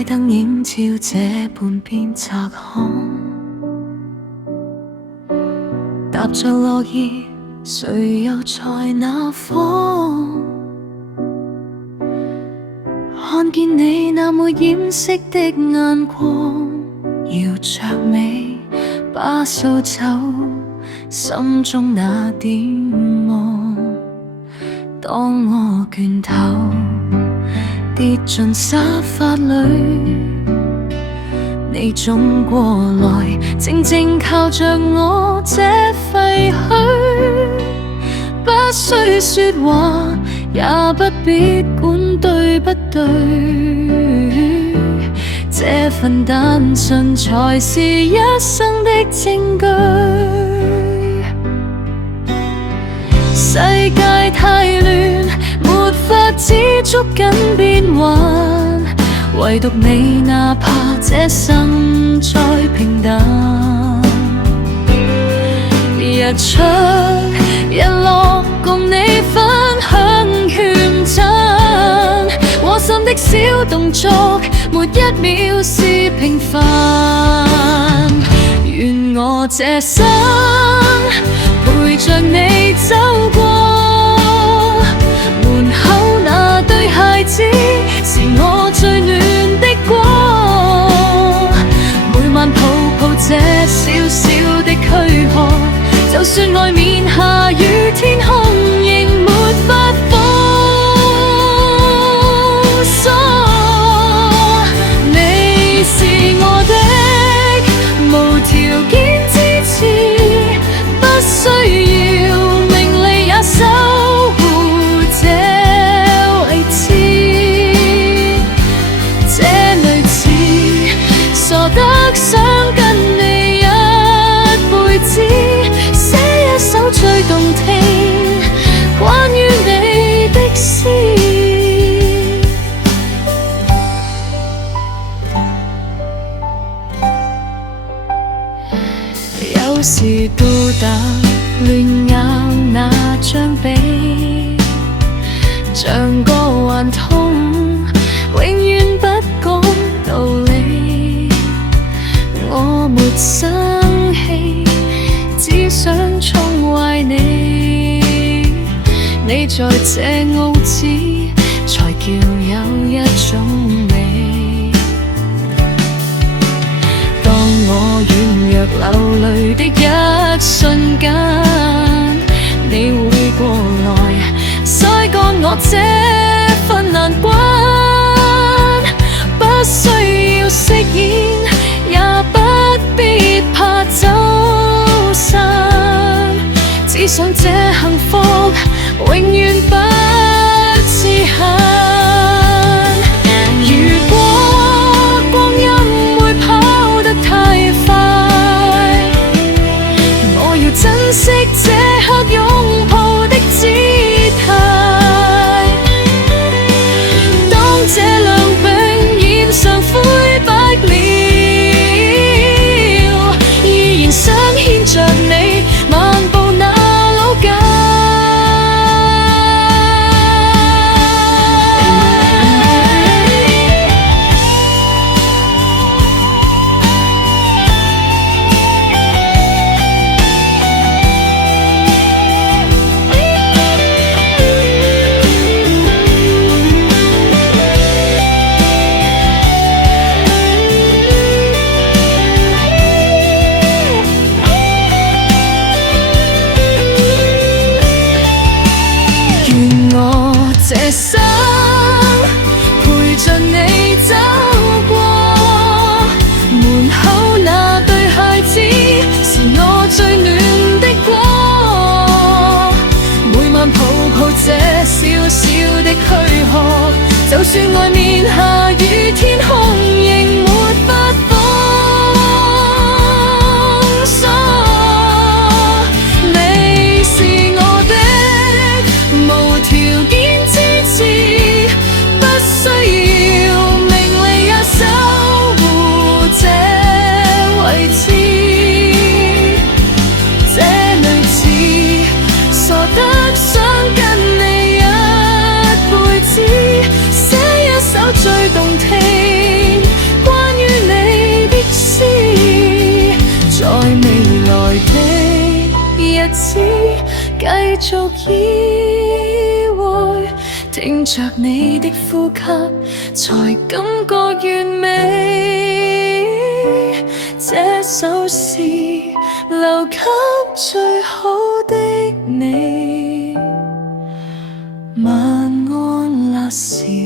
街燈映照這半邊窄巷，踏着落葉，誰又在那方？看見你那沒掩飾的眼光，搖着尾把掃走心中那點望。當我倦透跌進沙發裏，你總過來靜靜靠着我這廢墟，不需說話，也不必管對不對，這份單純才是一生的證據。世界太亂，沒法子捉緊變幻，唯獨你哪怕這生再平淡，日出日落共你分享勸讚，窩心的小動作沒一秒是平凡，願我這生陪着你走過，門口那對孩子是我最暖的光，每晚抱抱這小小的軀殼，就算外面下雨天空仍沒法封鎖，你是我的無條件支持，不需要名利也守護這位置，這類似傻得想跟你一輩子，寫一首最動聽關於你的詩。有時孤單亂咬那張被，像個頑童，永遠不講道理。我沒生氣，只想寵壞你，你在這傲子才叫有一種美。當我軟弱流淚的一瞬間，你會過來篩乾我這份難關，不需要飾演，也不必怕走散，只想這幸福永遠不知限。如果光陰會跑得太快，我要珍惜這刻擁抱的姿態，當這亮柄染上灰白了，依然想牽着你漫步那老街。這生陪着你走過，門口那對孩子是我最暖的光，每晚抱抱這小小的軀殼，就算外面下雨天空仍沒法封鎖，你是我的無條件，不需要名利也守護這位置，這類似傻得想跟你一輩子，寫一首最動聽子，繼續依偎，聽着你的呼吸，才感覺完美。這首詩留給最好的你，晚安那時。